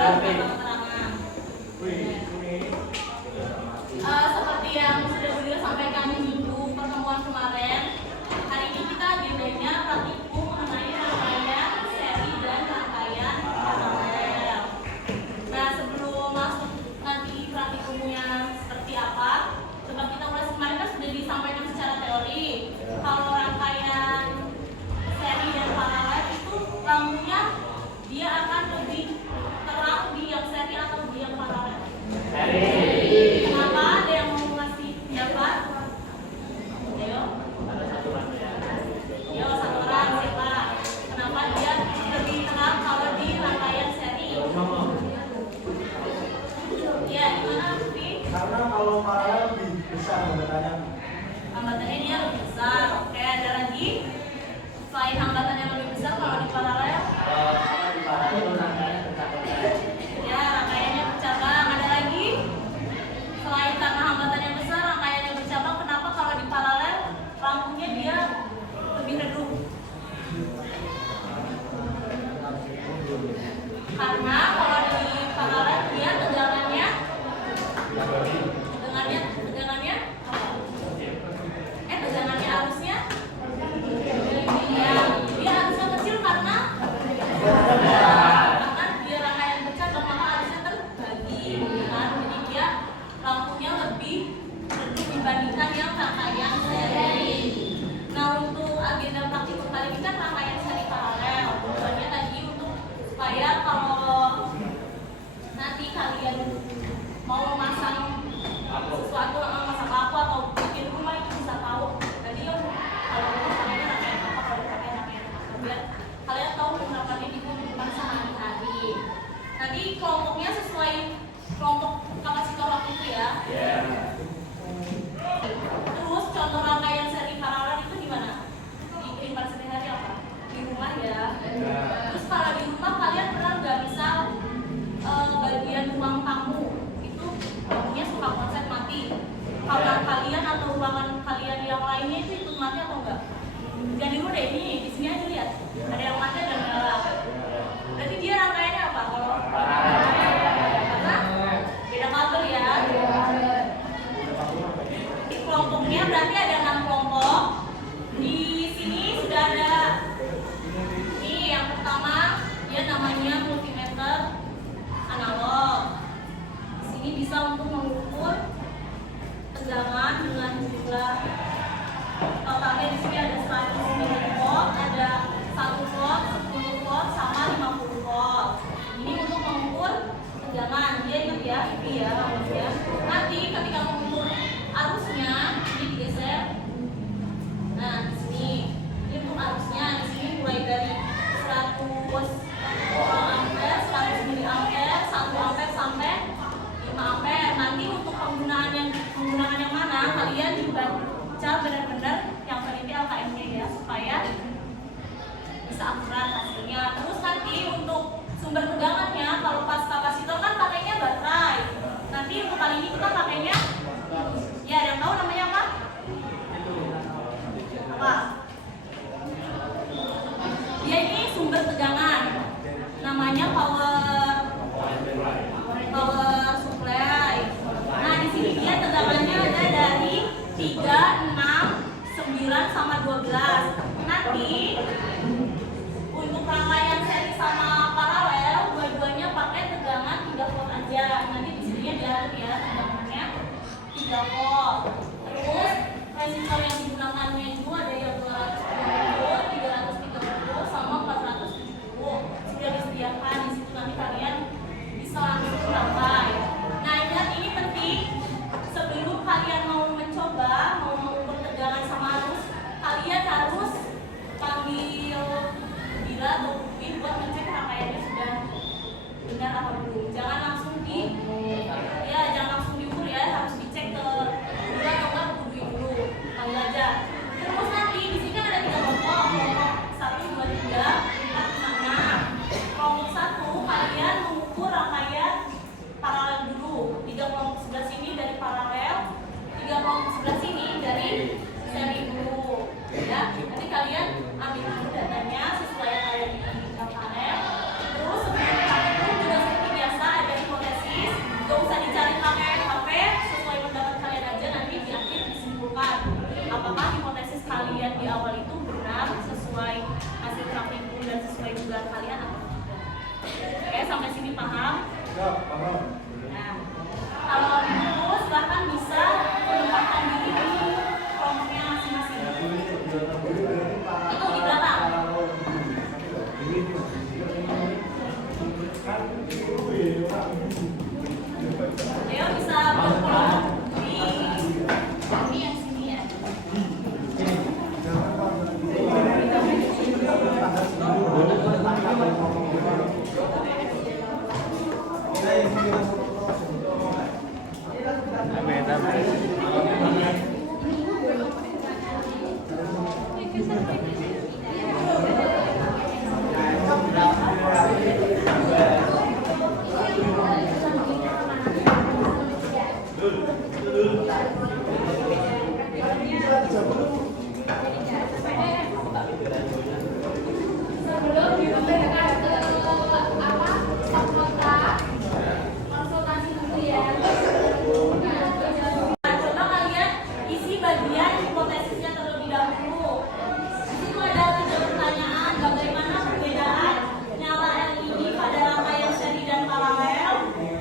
surat keterangan. Seperti yang sudah beliau sampaikan di minggu pertemuan kemarin, hari ini kita agendanya praktikum mengenai rangkaian seri dan rangkaian paralel. Nah, sebelum masuk nanti praktikumnya seperti apa, coba kita ulas. Kemarin kan sudah disampaikan secara teori. Kalau rangkaian seri dan paralel itu lampunya dia akan lebih terang di yang seri atau di yang paralel? Seri. Kenapa? Ada yang mau ngasih pendapat? Ayo. Yo, satu orang siapa? Kenapa dia lebih terang kalau di rangkaian seri? Ya, gimana, Fi? Karena kalau paralel lebih besar hambatannya. Hambatannya dia lebih besar. Oke, ada lagi? Selain hambatan yang lebih besar, kalau di paralel? Di paralel itu rangkaiannya bercabang. Ya, rangkaiannya bercabang. Ada lagi? Selain karena hambatan yang besar, rangkaiannya bercabang, kenapa kalau di paralel lampunya dia lebih redup? Karena kalau di paralel dia tegangannya tegangannya arusnya dia arusnya kecil karena dia rangkaian bercabang, maka arusnya terbagi kan, jadi dia lampunya lebih redup dibandingkan yang rangkaian seri. Nah, untuk agenda praktikum kali ini kan rangkaian seri paralel. Tujuannya tadi untuk supaya kalau nanti kalian mau memasang sesuatu, masak apa atau bikin rumah itu bisa tahu. Jadi kalau pakainya rangkaian apa, kalau pakai rangkaian apa, biar kalian tahu penerapannya di kehidupan sehari-hari. Nanti kelompoknya sesuai kelompok kapasitor waktu itu ya. Terus contoh rangkaian seri paralel itu gimana? Di kehidupan sehari-hari apa? Di rumah ya. Terus kalau di rumah kalian pernah nggak misal bagian ruang tamu itu lampunya suka konsep mati. Kamar kalian atau ruangan kalian yang lainnya itu ikut mati atau enggak? Jangan dulu deh, ini di sini aja lihat. Ada yang mati dan nyala. Berarti dia rangkaiannya apa? Kalau karena beda kabel ya. Di kelompoknya berarti ada 6 kelompok. Di sini sudah ada. Ini yang pertama dia namanya multimeter analog. Di sini bisa untuk mengukur tegangan dengan jumlah totalnya. Di sini ada 100 volt, ada 1 volt, 10 volt, sama 50 volt. Ini untuk mengukur tegangan. Dia ingat ya, ini ya maksudnya. Nanti ketika mengukur arusnya, ini digeser. Nah, di sini ini untuk arusnya. Di sini mulai dari 100 ampere, 100 miliampere, 1 ampere sampai 5 ampere. Nanti untuk penggunaan yang mana kalian dibaca benar-benar yang teliti LKM-nya ya, supaya bisa akurat hasilnya. Terus nanti untuk sumber tegangannya, kalau pas kapasitor kan pakainya baterai. Nanti untuk kali ini kita pakainya ya, ada yang tahu namanya apa? Apa? Dia ini sumber tegangan. Namanya power supply. Nah, di sini dia tegangannya ada dari 3, 6, 9 sama 12. Nanti untuk rangkaian seri sama paralel dua-duanya pakai tegangan 3 volt aja. Nanti di sini diatur ya tegangannya 3 volt. Terus resistor yang digunakannya itu ada yang 220, 330 sama 470. Sudah disediakan di situ, nanti kalian bisa langsung pakai. Nah, ingat ini penting. Sebelum kalian mau mencoba, mau mengukur tegangan sama arus, kalian harus panggil sampai sini paham? Ya, paham. Nah, kalau ibu silahkan bisa menempatkan diri di kelompoknya masing-masing. Itu di belakang. Leo bisa berkelompok di ini yang sini ya. Coba kalian isi bagian hipotesisnya terlebih dahulu. Di situ ada 3 pertanyaan. Bagaimana perbedaan nyala LED pada rangkaian seri dan paralel?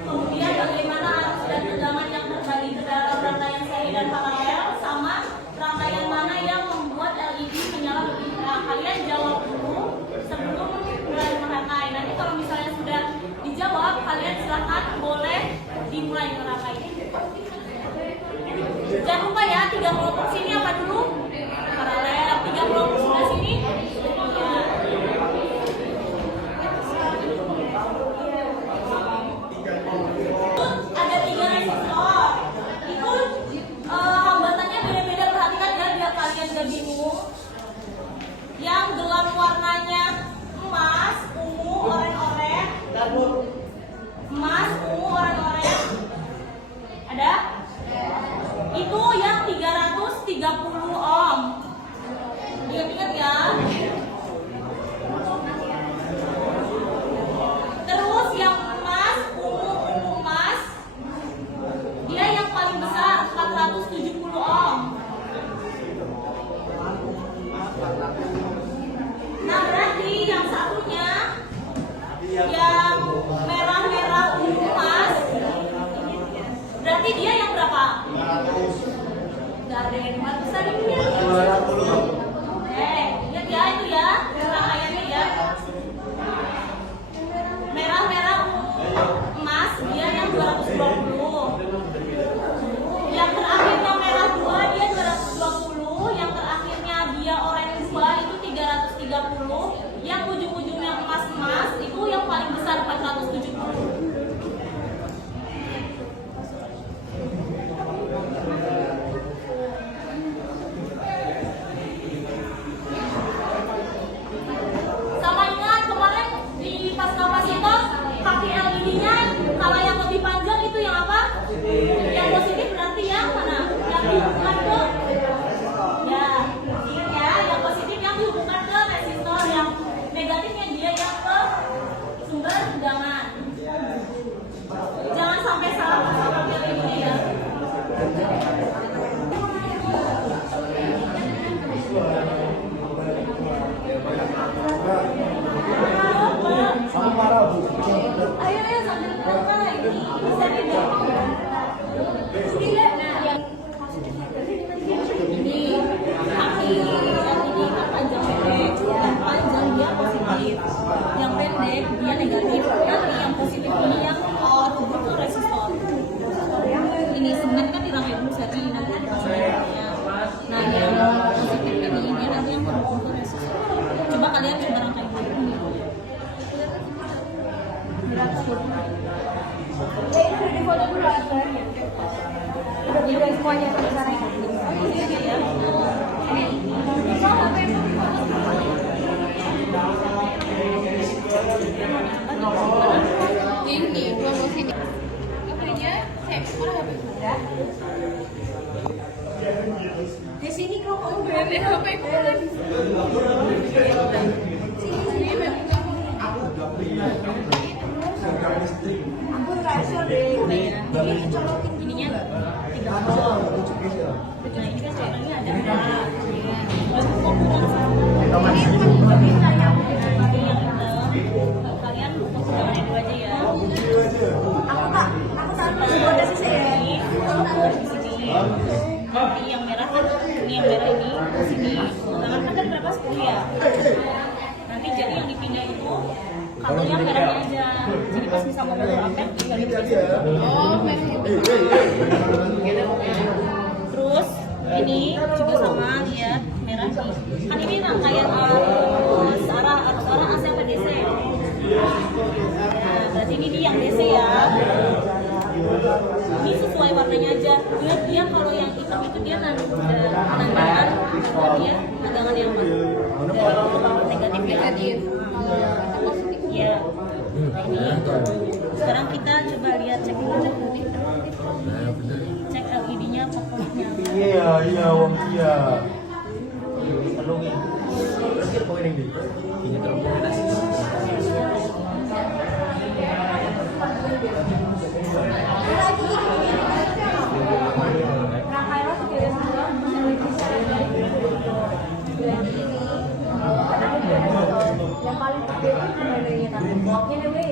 Kemudian bagaimana arus dan tegangan yang terbagi ke dalam rangkaian seri dan paralel? Sama rangkaian mana yang membuat LED menyala lebih terang? Kalian jawab dulu sebelum mulai merangkai. Nanti kalau misalnya sudah dijawab, kalian silakan boleh dimulai merangkai. Jangan lupa ya, 3 kelompok sini apa dulu? Paralel. 3 kelompok sebelah sini? Ya. Ada 3 resistor. Itu hambatannya beda-beda, perhatikan ya biar kalian gak bingung. Yang gelap warnanya emas, ungu, oranye. Emas, ungu, oranye. Ada? Itu yang 330 ohm. Ingat-ingat ya. Terus yang emas, ungu emas, dia yang paling besar 470 ohm. Nah berarti yang satunya yang merah-merah ungu emas, berarti dia yang berapa? Gak ada yang besar ini ya. Lihat ya itu ya, rangkaiannya ya. Merah-merah emas dia yang 220. Yang terakhirnya merah 2 dia 220. Yang terakhirnya dia oranye 2 itu 330. Yang ujung-ujungnya emas-emas itu yang paling besar 470. Sama ingat kemarin di pas kapasitor kaki LED-nya kalau yang lebih panjang itu yang apa? Yang positif berarti yang mana? Yang dihubungkan ke ya, ingat ya, yang positif yang dihubungkan ke resistor, yang negatifnya dia yang ke sumber tegangan. Jangan sampai salah sama LED ya. Sama parah, Bu. Ayo ya sambil merangkai. Ini bisa tidak? Nah, yang ini kaki yang ini kan panjang pendek, yang panjang dia positif, yang pendek dia negatif. Nanti yang positif ini yang hubung ke resistor. Ini semen kan dirangkai dulu tadi, nanti ada pasiennya. Nah yang positif ini nanti yang hubung ke resistor. Coba kalian coba rangkai dulu. Di foto dulu aturannya. Udah semuanya selesai. Ini promosi. Apanya? Di sini kok kamu berani HP ku lagi. Sini aku rasa deh. Ini colokin ininya enggak? Tidak mau. Betul ini kan soalnya ada. Kalian fokus yang itu aja ya. tegangan kan tadi berapa 10 ya. Nanti jadi yang dipindah itu kabelnya merahnya aja. Jadi pas misal mau mengukur ampere tinggal dipindah. Terus ini juga sama, lihat merah nih. Kan ini rangkaian arus arah AC apa DC. Nah, berarti ini dia yang DC ya. Ini sesuai warnanya aja. Dia kalau yang hitam itu dia nandakan dia tegangan yang negatif ya. Positif ya. Nah, ini sekarang kita coba lihat cek dulu. Cek LED-nya pokoknya. Iya, wong iya. Perlu nih. Terus poin ini. Ini terkomunikasi. Yang paling penting itu bedanya kan. Ini weh,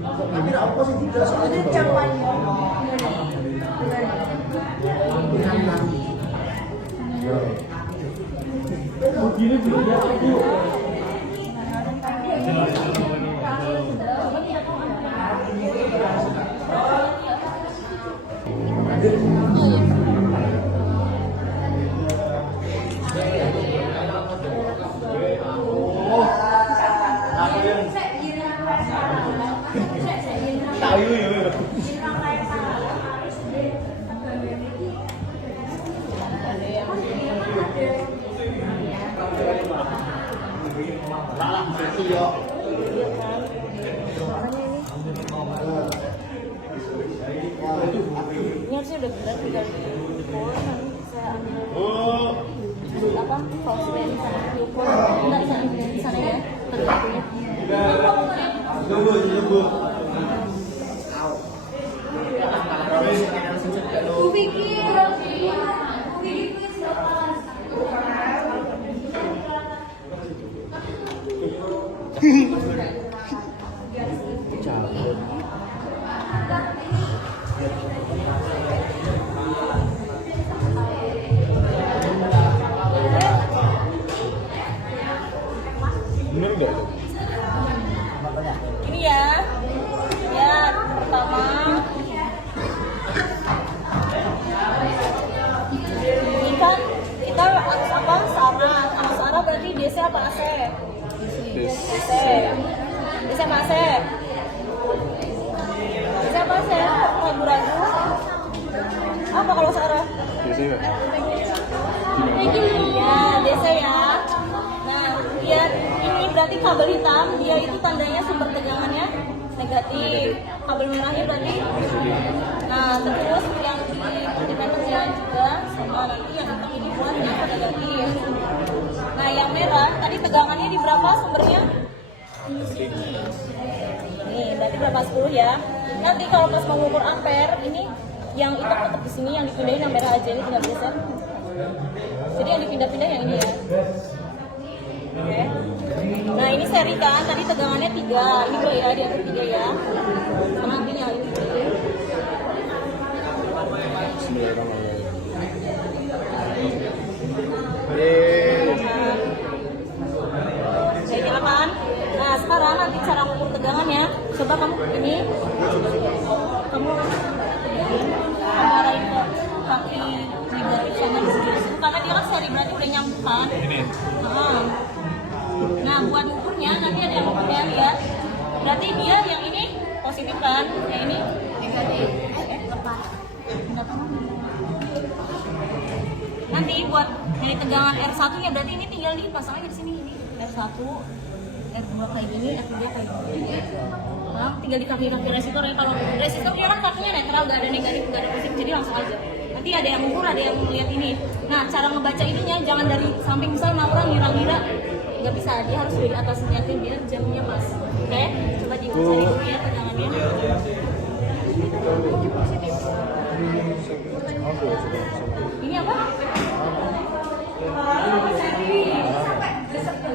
Tapi apa sih tidak soalnya itu yang paling begini juga aku. Tahu ya. Ini harusnya udah benar tinggal diukur. Saya ambil apa false dari sana diukur. Enggak di sana ya. Bener enggak itu? Ini ya. Ya, pertama ini kan kita harus apa? Sarah. Kalau Sarah berarti DC apa AC? DC. DC apa AC? DC apa AC? Ragu-ragu. Apa kalau Sarah? Biasanya Ya, DC ya. Nah, lihat ini berarti kabel hitam, dia itu tandanya sumber tegangannya negatif. Kabel merahnya berarti. Nah, terus yang di indikatornya juga sama, nanti yang hitam ini buat yang negatif. Nah, yang merah tadi tegangannya di berapa sumbernya? Nih, berarti berapa 10 ya. Nanti kalau pas mau mengukur ampere, ini yang hitam tetap di sini, yang dipindahin yang merah aja, ini tinggal geser. Jadi yang dipindah-pindah yang ini ya. Oke. Nah ini seri kan, tadi tegangannya 3, ini boleh ya diatur 3 ya. Sama nanti nyalain ini. Baik kan? Nah sekarang nanti cara mengukur tegangannya, coba kamu ini, kamu arahin ke kaki di bawah sana di situ karena dia kan seri berarti udah nyambung kan. Nah buat ukurnya nanti ada yang ukurnya lihat, berarti dia yang ini positif kan, yang ini negatif. Nanti buat dari tegangan R1 nya berarti ini tinggal dipasang aja di sini, ini R1, R2 kayak gini, R3 kayak gini. Nah, tinggal di kaki-kaki resistor ya. Kalau resistor dia kan kakinya netral, gak ada negatif, gak ada positif, jadi langsung aja. Nanti ada yang ukur, ada yang lihat ini. Nah, cara ngebaca ininya jangan dari samping, misal orang ngira-ngira nggak bisa, dia harus dari atas lihatin biar jamnya pas. Oke, coba dicari dulu ya tegangannya. Ini apa?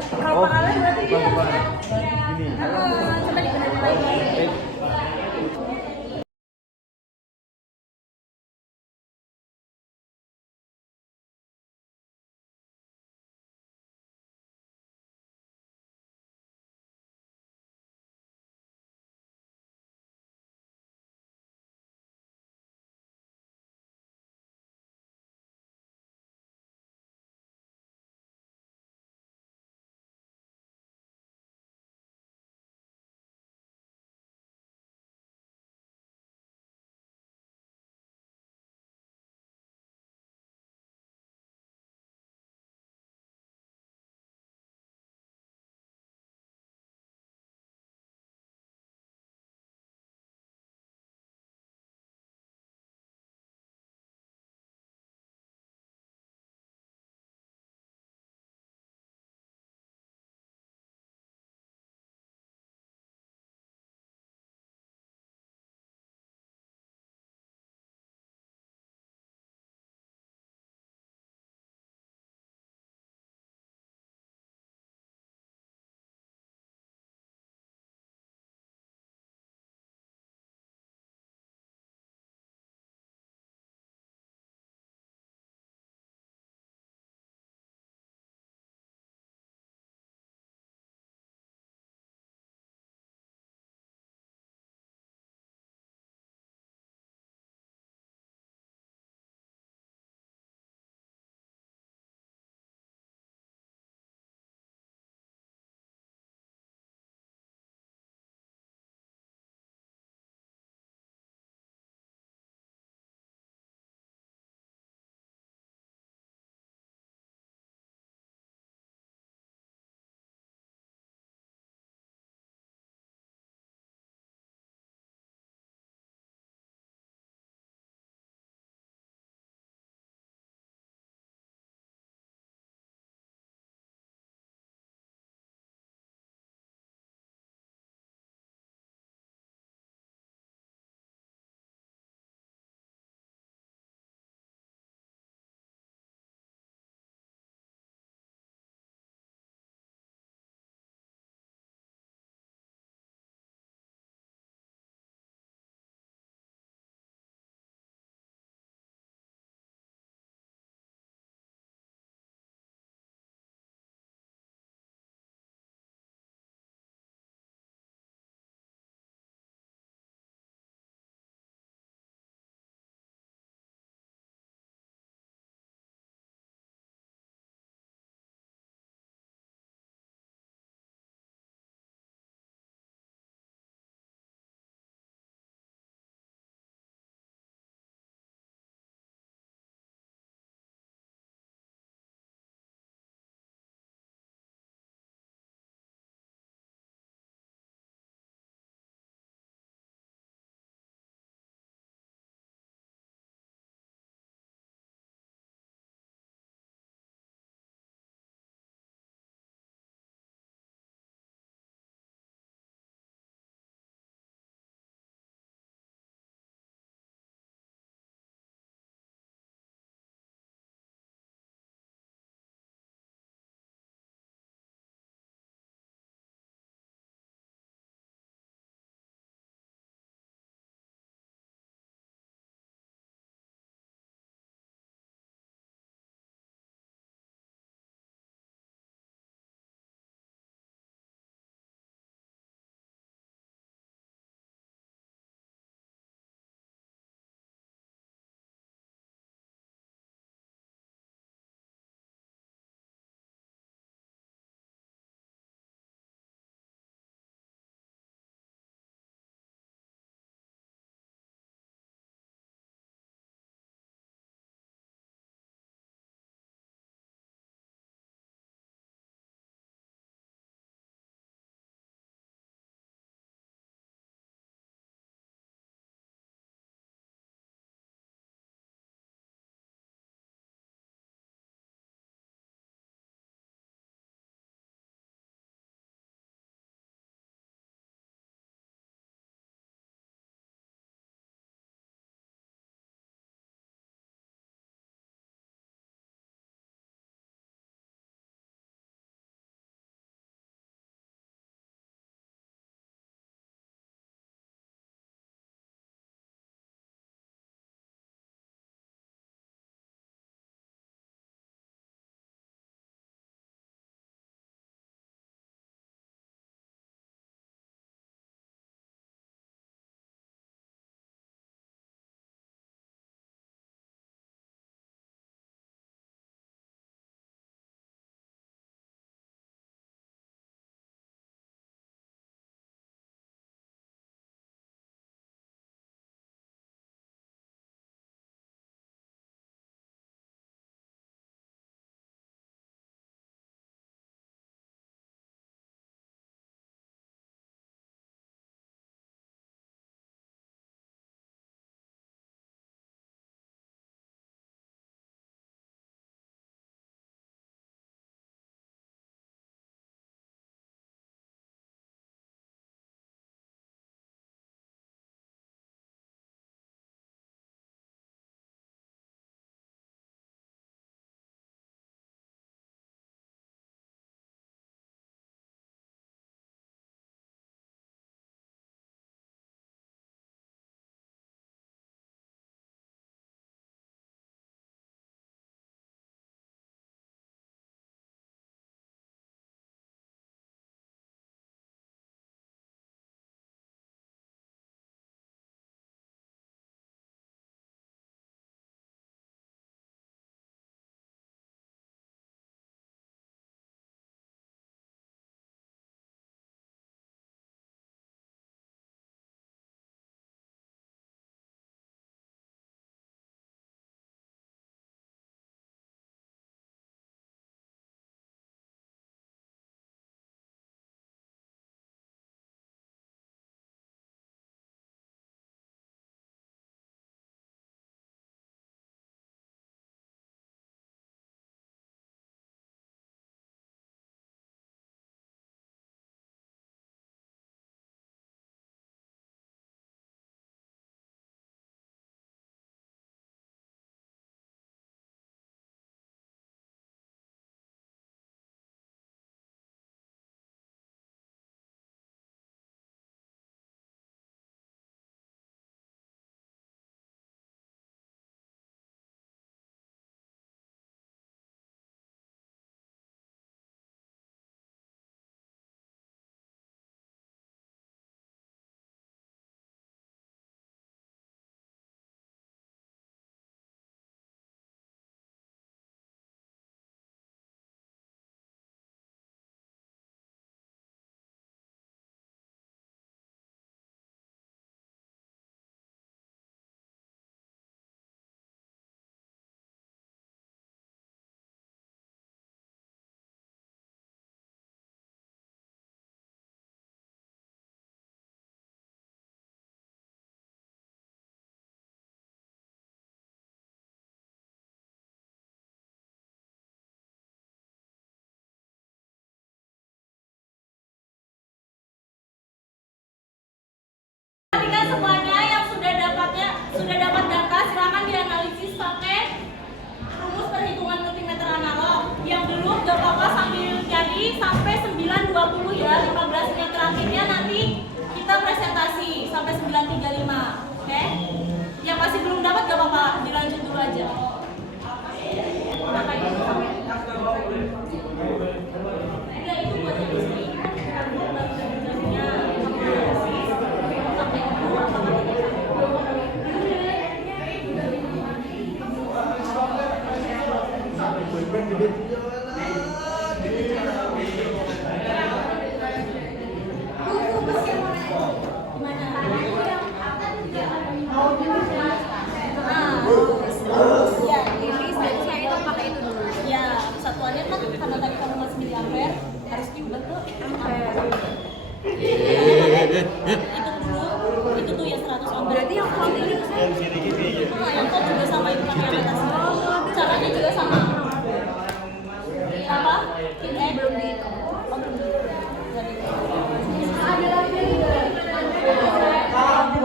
Kalau paralel berarti dia coba dibenerin lagi. sampai 935. Oke? Yang masih belum dapat gak apa-apa, dilanjut dulu aja. Maka itu sampai enggak, itu buat yang di sini. Ya, ini statusnya itu pakai itu dulu. Ya, satuannya kan karena tadi kamu masih miliampere, harus diubah ke ampere. Hitung dulu, itu tuh ya 100 ampere. Berarti yang volt ini Yang kau juga sama itu kan yang atas. Caranya juga sama. Apa? belum dihitung. Oh, belum dihitung. Ada lagi.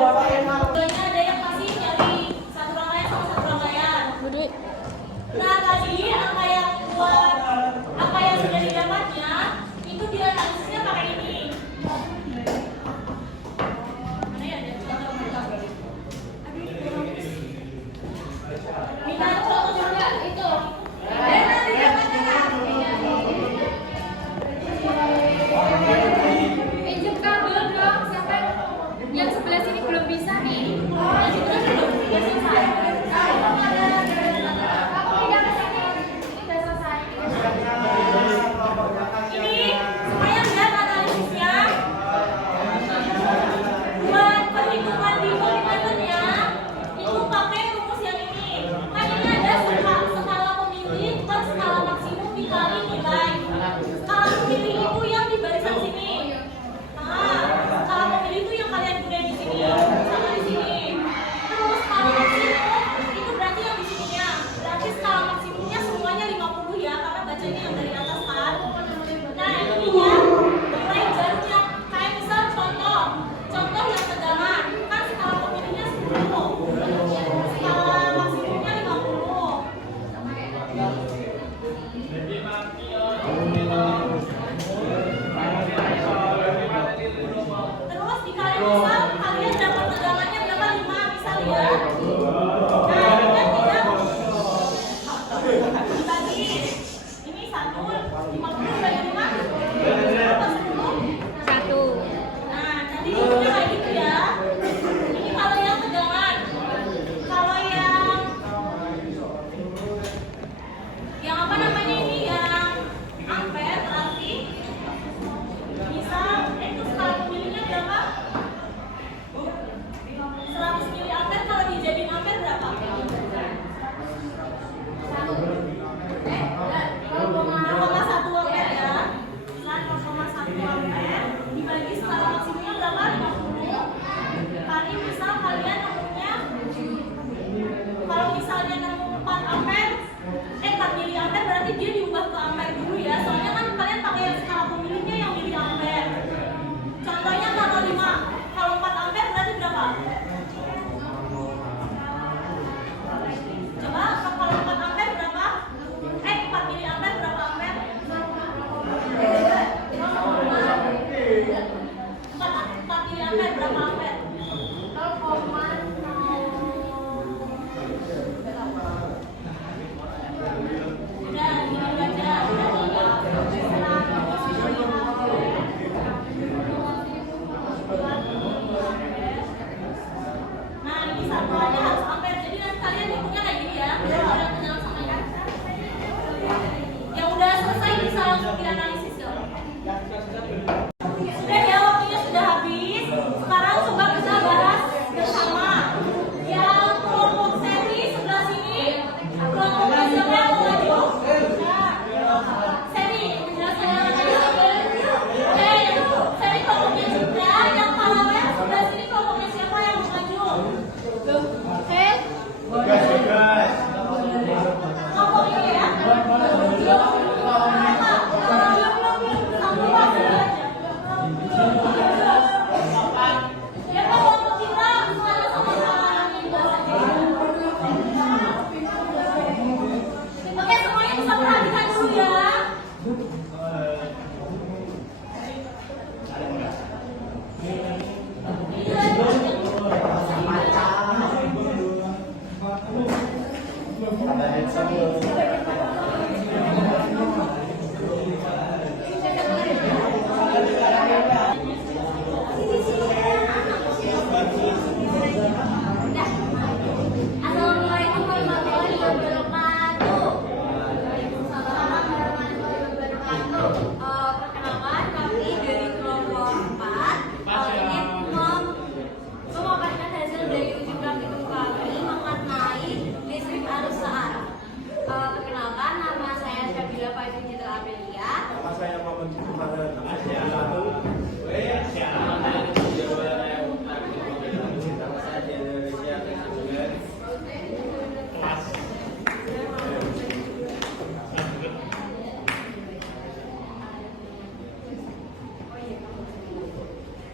Soalnya ada yang masih nyari satu rangkaian sama satu rangkaian. Berduit. Nah, tadi angka yang buat apa yang sudah didapatnya itu dia harus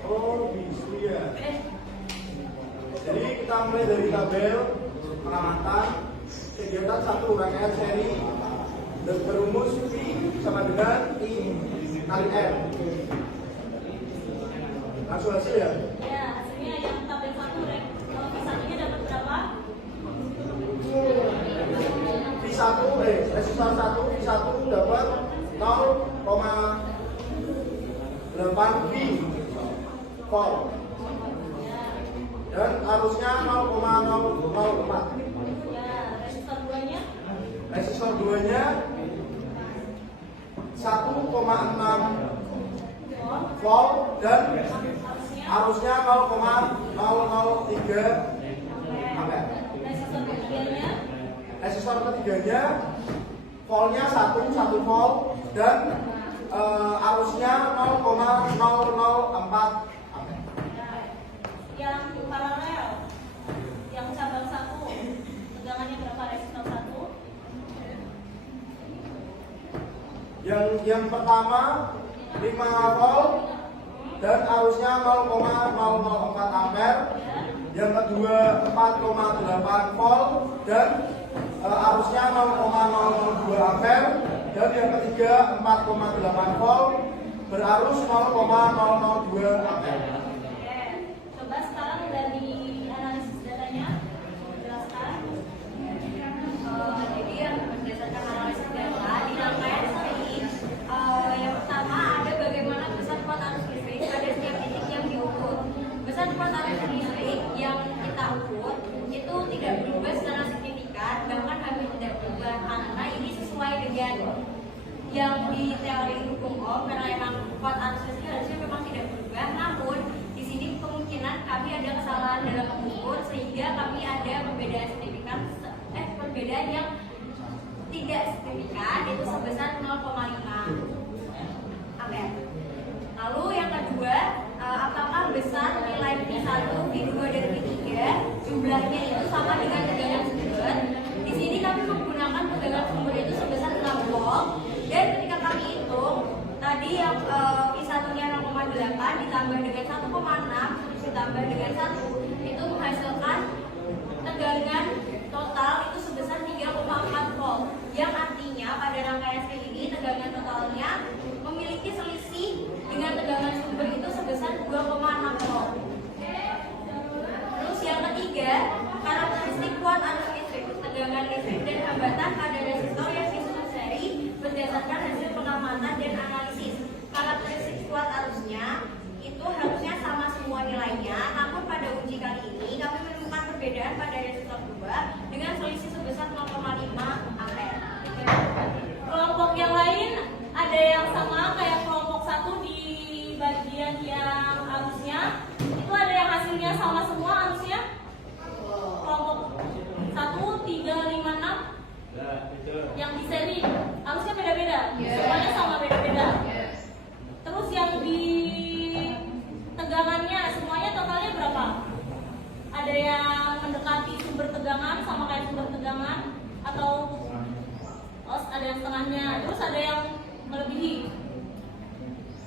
Oh, gitu ya. Jadi kita mulai dari tabel pengamatan kegiatan 1 rangkaian seri dan berumus V sama dengan I kali R. Langsung hasil ya? Ya, hasilnya yang tabel 1 rek. Kalau V1-nya dapat berapa? V1 resistor 1 V1 dapat 0,8 V volt dan arusnya 0,004. Ya, resistor 2-nya Resistor 2-nya 1,6 volt dan arusnya 0,003 ampere. resistor ketiganya Resistor ketiganya voltnya 1 volt dan arusnya 0,004 ampere. yang paralel, yang cabang 1, tegangannya berapa resistor 1? Yang pertama 5 volt dan arusnya 0,004 ampere. Yang kedua 4,8 volt dan arusnya 0,002 ampere. Dan yang ketiga 4,8 volt berarus 0,002 ampere. Oke, coba sekarang dari analisis datanya jelaskan. Jadi yang berdasarkan analisis data di rangkaian seri, yang pertama ada bagaimana besar kuat arus listrik pada setiap titik yang diukur. Besar kuat arus listrik yang kita ukur itu tidak berubah secara signifikan, bahkan hampir tidak berubah karena ini sesuai dengan yang di teori hukum Ohm, karena memang kuat arus listrik harusnya memang tidak berubah. Namun di sini kemungkinan kami ada kesalahan dalam mengukur sehingga kami ada perbedaan signifikan, perbedaan yang tidak signifikan itu sebesar 0,5 ampere. Lalu yang kedua, apakah besar nilai V1, V2 dan V3 jumlahnya itu sama dengan tegangan sumber? Di sini kami menggunakan tegangan sumber itu sebesar 6 volt dan ketika kami hitung tadi yang V1-nya 0,8 ditambah dengan 1,6 ditambah dengan 1 itu menghasilkan tegangan total itu sebesar 3,4 volt yang artinya pada rangkaian seri ini tegangan totalnya memiliki selisih dengan tegangan sumber itu sebesar 2,6 volt. Terus yang ketiga, karakteristik kuat arus listrik, tegangan listrik dan hambatan pada resistor yang disusun seri berdasarkan hasil pengamatan dan analisis. Karakteristik kuat arusnya itu harusnya sama semua nilainya, namun pada uji kali ini kami menemukan perbedaan pada resistor 2 dengan selisih sebesar 0,5 ampere. Kelompok yang lain ada yang sama kayak kelompok 1 di bagian yang arusnya itu ada yang hasilnya sama semua arusnya. Kelompok 1, 3, 5, 6 yang di seri arusnya beda-beda, semuanya sama beda-beda. Terus yang di tegangannya semuanya totalnya berapa? Ada yang mendekati sumber tegangan sama kayak sumber tegangan atau ada yang setengahnya, terus ada yang melebihi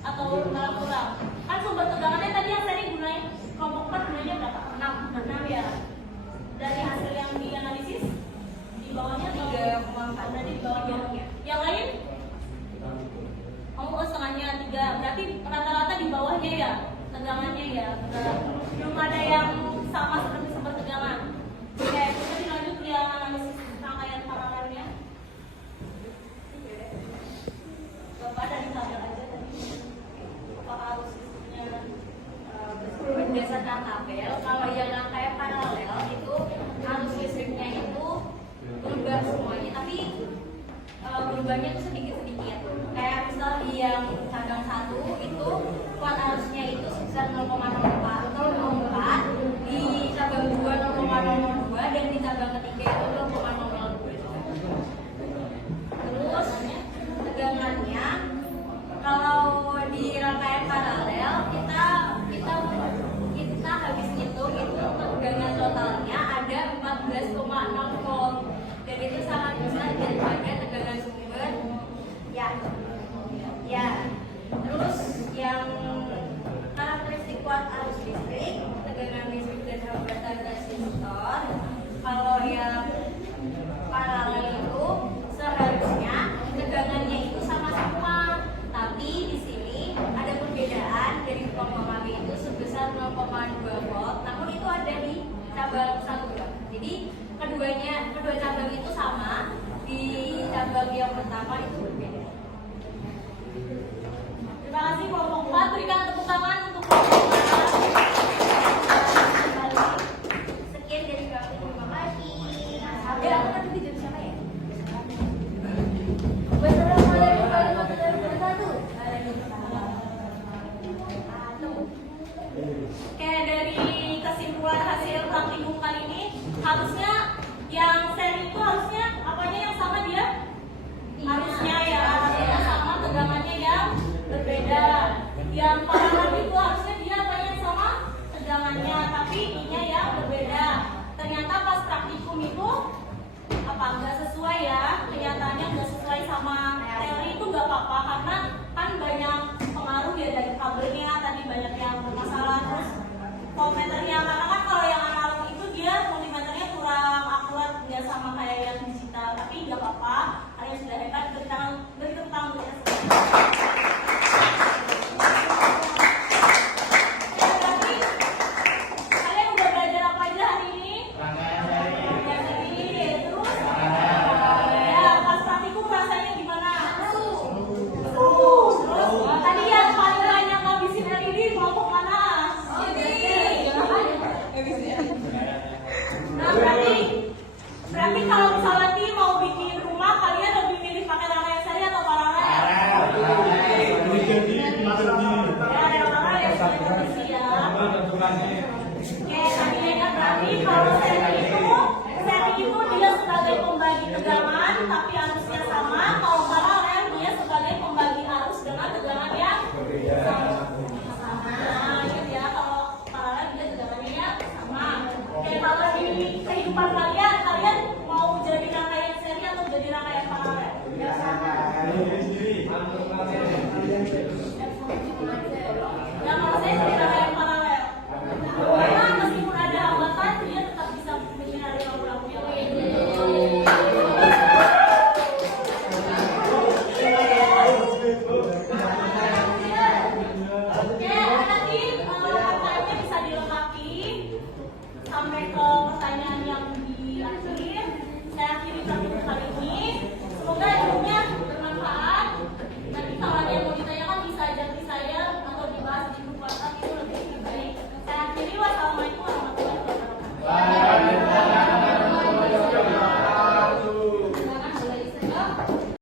atau malah kurang. Kan sumber tegangannya tadi yang seri gunain kelompok 4 gunanya berapa? 6 ya. Dari hasil yang dianalisis di bawahnya 3,4, berarti di bawahnya. Yang lain? Oh, setengahnya 3, berarti rata-rata di bawahnya ya tegangannya ya. Belum ada yang sama seperti sumber tegangan. Oke, kita dilanjut yang analisis rangkaian paralelnya. Bapak dari tabel aja tadi. Apa arus listriknya Berdasarkan tabel, kalau yang rangkaian paralel itu arus listriknya itu berubah semuanya, tapi berubahnya itu sedikit-sedikit. Kayak misal di yang cabang 1 itu kuat arusnya itu sebesar 0,04, di cabang 2 0,02 dan di cabang ketiga itu 0,05. berikan tepuk tangan untuk kelompok Sekian dari kami, terima kasih. Aku nanti video siapa ya? Wassalamualaikum warahmatullahi wabarakatuh. Oke, dari kesimpulan hasil praktikum kali ini, harusnya yang seri itu harusnya apanya yang sama dia? Harusnya ya, harusnya sama, tegangannya yang berbeda. Yang paralel itu harusnya dia apanya yang sama? Tegangannya, tapi ininya yang berbeda. Ternyata pas praktikum itu apa nggak sesuai ya, kenyataannya nggak sesuai sama teori itu nggak apa-apa karena kan banyak pengaruh ya dari kabelnya tadi banyak yang bermasalah terus voltmeternya karena kan kalau yang analog itu dia multimeternya kurang akurat nggak sama kayak yang digital tapi nggak apa-apa kalian sudah hebat beri tepuk tangan untuk berarti kalian udah belajar apa aja hari ini? Terus ya pas praktikum rasanya gimana? Terus tadi yang paling banyak ngabisin hari ini kelompok mana? Nah berarti kalau misalnya nanti mau bikin rumah kalian lebih milih pakai rangkaian seri atau paralel? Ya ada paralel yang sudah kondisi ya. Oke, tadi ya berarti kalau seri itu dia sebagai pembagi tegangan tapi arusnya sama. Kalau paralel dia sebagai pembagi arus dengan tegangan yang sama. Gitu ya, kalau paralel dia tegangannya yang sama. Oke, kalau di kehidupan kalian mau jadi rangkaian seri atau jadi rangkaian paralel? Ya kalau saya jadi rangkaian paralel. Karena meskipun ada hambatan dia tetap bisa menyinari lampu-lampu yang lain. Oke, nanti pertanyaannya bisa dilengkapi sampai ke pertanyaan yang di akhir. Saya akhiri